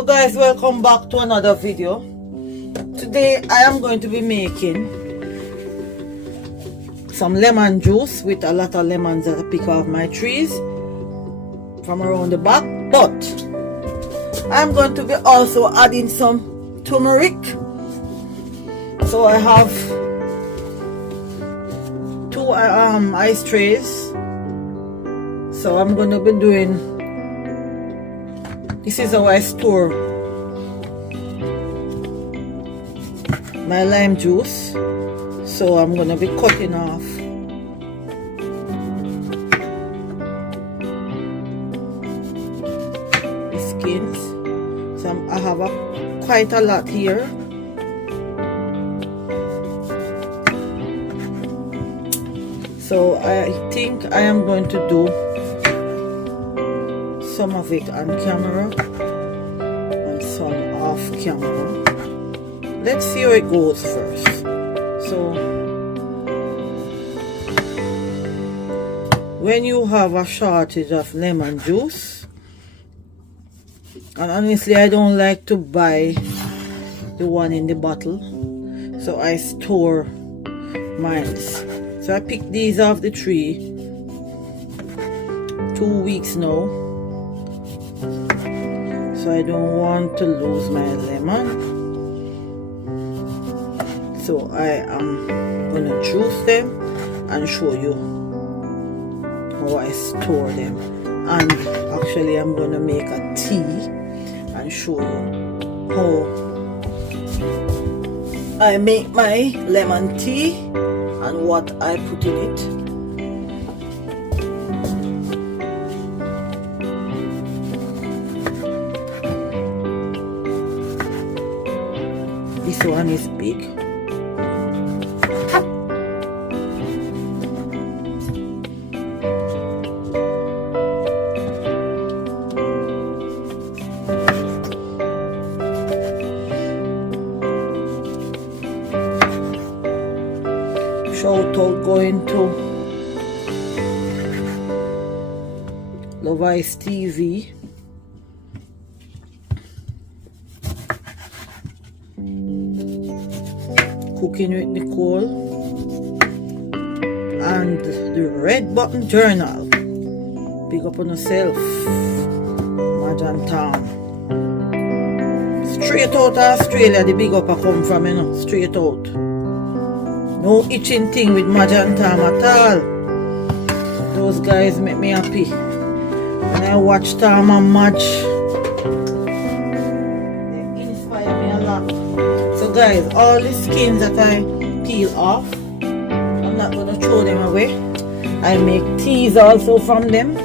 So guys, welcome back to another video. Today I am going to be making some lemon juice with a lot of lemons that I pick off my trees from around the back, but I'm going to be also adding some turmeric. So I have two ice trays, so I'm going to be doing, this is how I store my lime juice. So I'm going to be cutting off the skins. So I have quite a lot here. So I think I am going to do some of it on camera and some off camera. Let's see how it goes first. So when you have a shortage of lemon juice, and honestly I don't like to buy the one in the bottle, so I store mine. So I picked these off the tree 2 weeks now, so I don't want to lose my lemon. So I am gonna juice them and show you how I store them. And actually I'm gonna make a tea and show you how I make my lemon tea and what I put in it. This one is big. Shout out going to Lovice TV. Cooking with Nicole and the Red Button Journal. Big up on yourself, Majan Town. Straight out of Australia, the big up I come from, you know, straight out. No itching thing with Majan Town at all. Those guys make me happy. When I watch Tom and Madge, they inspire me a lot. So guys, all the skins that I peel off, I'm not going to throw them away. I make teas also from them.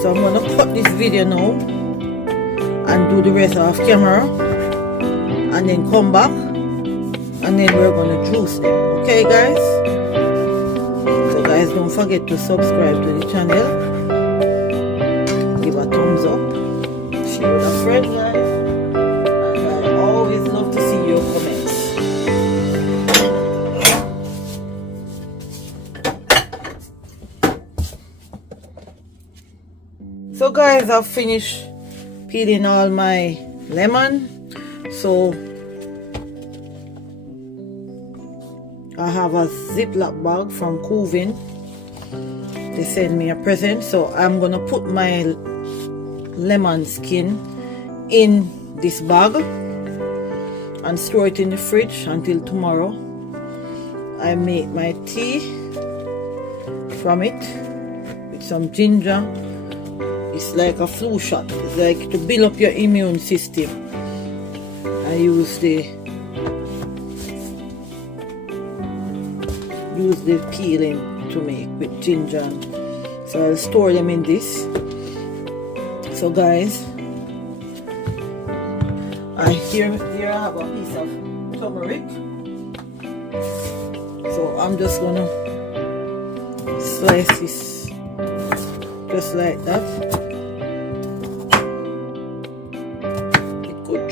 So I'm going to cut this video now and do the rest off camera, and then come back and then we're going to juice them. Okay guys? So guys, don't forget to subscribe to the channel, give a thumbs up, share with a friend guys, and I always love to see your comments. So guys, I've finished peeling all my lemon. So I have a Ziploc bag from Curcumin. They sent me a present, so I'm gonna put my lemon skin in this bag and store it in the fridge until tomorrow. I make my tea from it with some ginger. It's like a flu shot. It's like to build up your immune system. I use the peeling to make with ginger. So I'll store them in this. So guys, here I have a piece of turmeric. So I'm just gonna slice this just like that.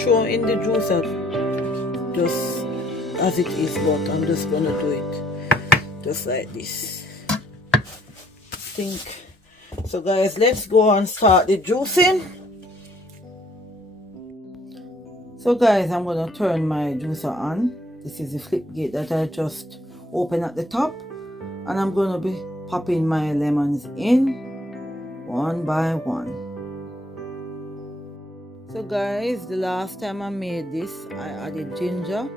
Throw in the juicer just as it is, but I'm just gonna do it just like this. think. So guys, let's go and start the juicing. So guys, I'm going to turn my juicer on. This is the flip gate that I just opened at the top. And I'm going to be popping my lemons in one by one. So guys, the last time I made this, I added ginger.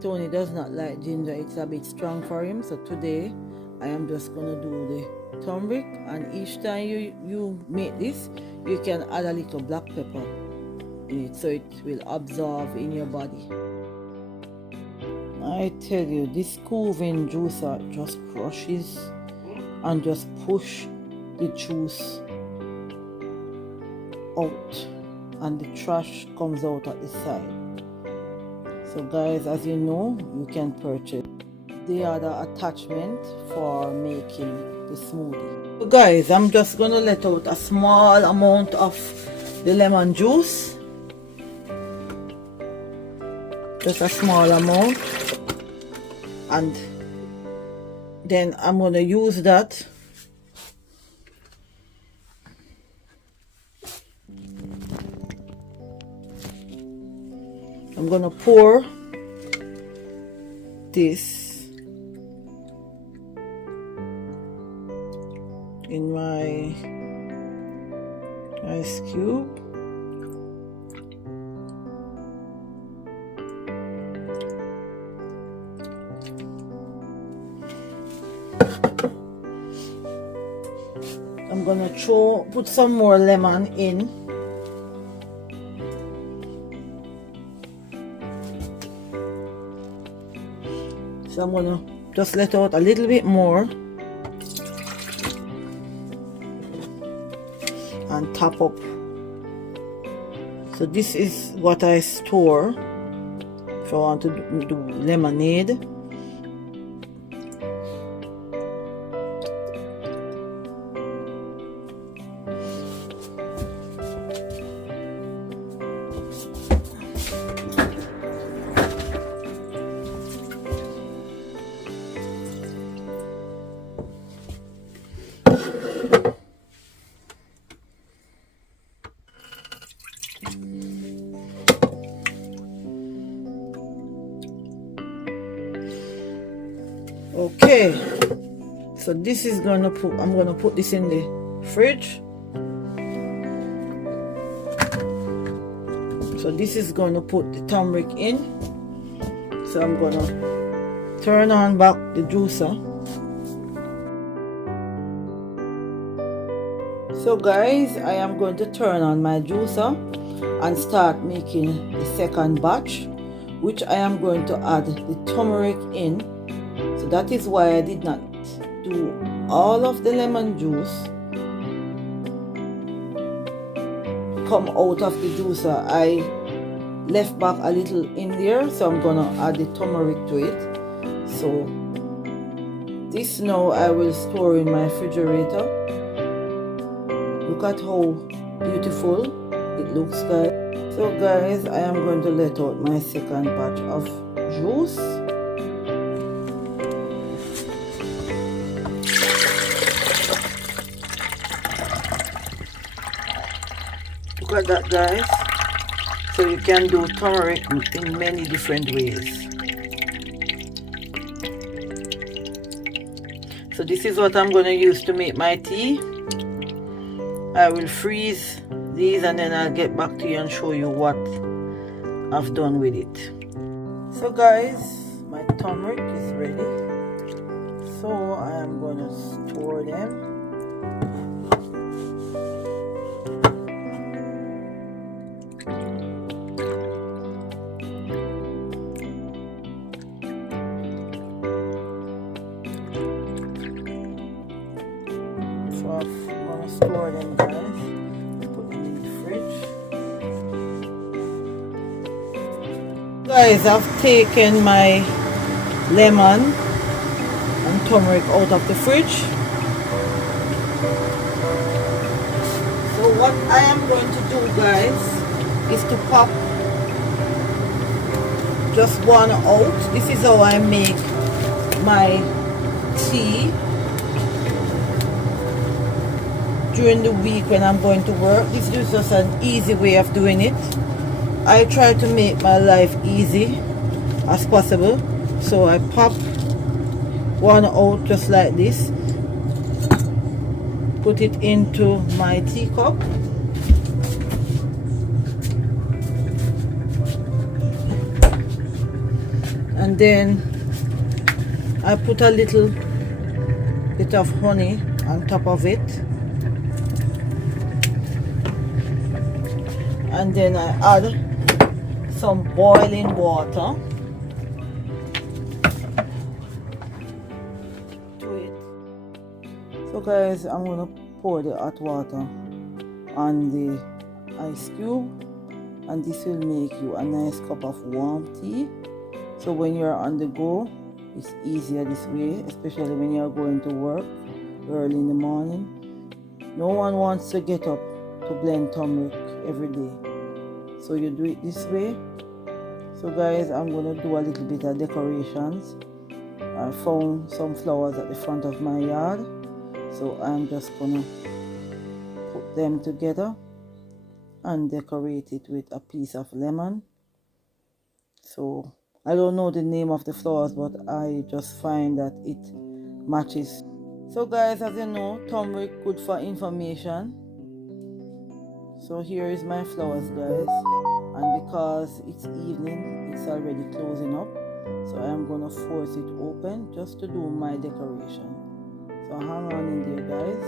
Tony does not like ginger, it's a bit strong for him. So today, I am just going to do the turmeric. And each time you make this, you can add a little black pepper in it so it will absorb in your body. I tell you, this Curcumin juicer just crushes and just push the juice out. And the trash comes out at the side. So guys, as you know, you can purchase the other attachment for making the smoothie. So guys, I'm just going to let out a small amount of the lemon juice. Just a small amount. And then I'm going to use that I'm gonna pour this in my ice cube. I'm gonna put some more lemon in. So I'm going to just let out a little bit more and top up. So this is what I store if I want to do lemonade. Okay, so this is I'm gonna put this in the fridge. So this is gonna put the turmeric in. So I'm gonna turn on back the juicer. So guys, I am going to turn on my juicer and start making the second batch, which I am going to add the turmeric in. So that is why I did not do all of the lemon juice come out of the juicer. I left back a little in there, so I'm gonna add the turmeric to it. So this now I will store in my refrigerator. Look at how beautiful it looks, guys. So guys, I am going to let out my second batch of juice. Look at that, guys. So you can do turmeric in many different ways. So this is what I'm going to use to make my tea. I will freeze these and then I'll get back to you and show you what I've done with it. So guys, my turmeric is ready. So I am going to store them. I'm gonna store them, guys. Put them in the fridge. Guys, I've taken my lemon and turmeric out of the fridge. So what I am going to do, guys, is to pop just one out. This is how I make my tea. during the week when I'm going to work. This is just an easy way of doing it. I try to make my life easy as possible, so I pop one out just like this, put it into my teacup, and then I put a little bit of honey on top of it, and then I add some boiling water to it. So guys, I'm gonna pour the hot water on the ice cube, and this will make you a nice cup of warm tea. So when you're on the go, it's easier this way, especially when you're going to work early in the morning. No one wants to get up to blend turmeric every day, so you do it this way. So guys, I'm gonna do a little bit of decorations. I found some flowers at the front of my yard, so I'm just gonna put them together and decorate it with a piece of lemon. So I don't know the name of the flowers, but I just find that it matches. So guys, as you know, turmeric good for inflammation. So here is my flowers, guys, and because it's evening, it's already closing up, so I'm gonna force it open just to do my decoration. So hang on in there, guys.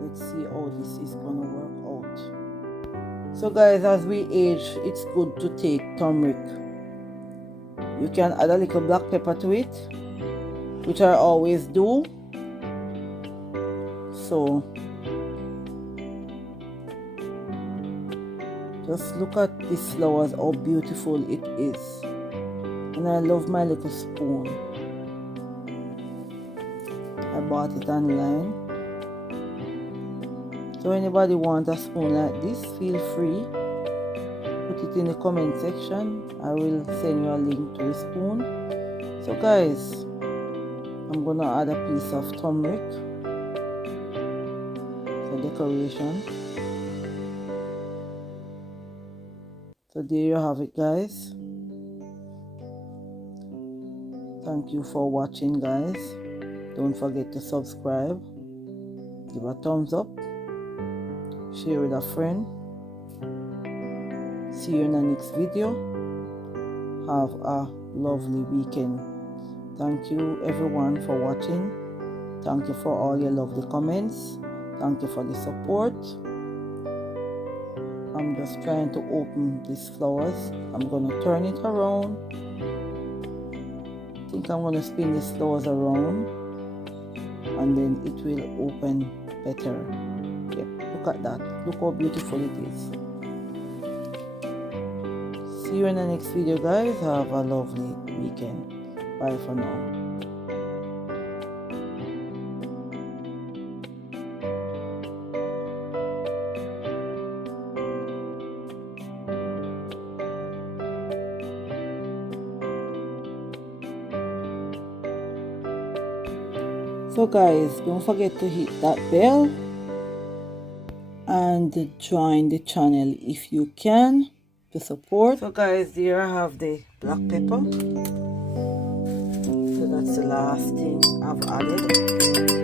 Let's see how this is gonna work out. So guys, as we age, it's good to take turmeric. You can add a little black pepper to it, which I always do. So just look at these flowers, how beautiful it is. And I love my little spoon. I bought it online. So anybody want a spoon like this, feel free. Put it in the comment section. I will send you a link to the spoon. So guys, I'm gonna add a piece of turmeric for decoration. So there you have it, guys. Thank you for watching, guys. Don't forget to subscribe, give a thumbs up, share with a friend. See you in the next video. Have a lovely weekend. Thank you everyone for watching. Thank you for all your lovely comments. Thank you for the support. I'm just trying to open these flowers. I'm going to turn it around. I think I'm going to spin these flowers around, and then it will open better. Yep, look at that. Look how beautiful it is. See you in the next video, guys. Have a lovely weekend. Bye for now. So guys, don't forget to hit that bell and join the channel if you can to support. So guys, here I have the black pepper. So that's the last thing I've added.